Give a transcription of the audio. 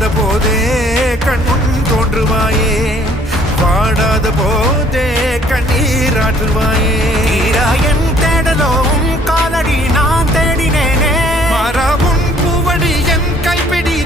வாடாத போதே கண்முன் தோன்றுவாயே, வாடாத போதே கண்ணீராற்றுவாயே. என் தேடலும் காலடி நான் தேடினேனே, மாறாவும் பூவடி என் கைப்பிடி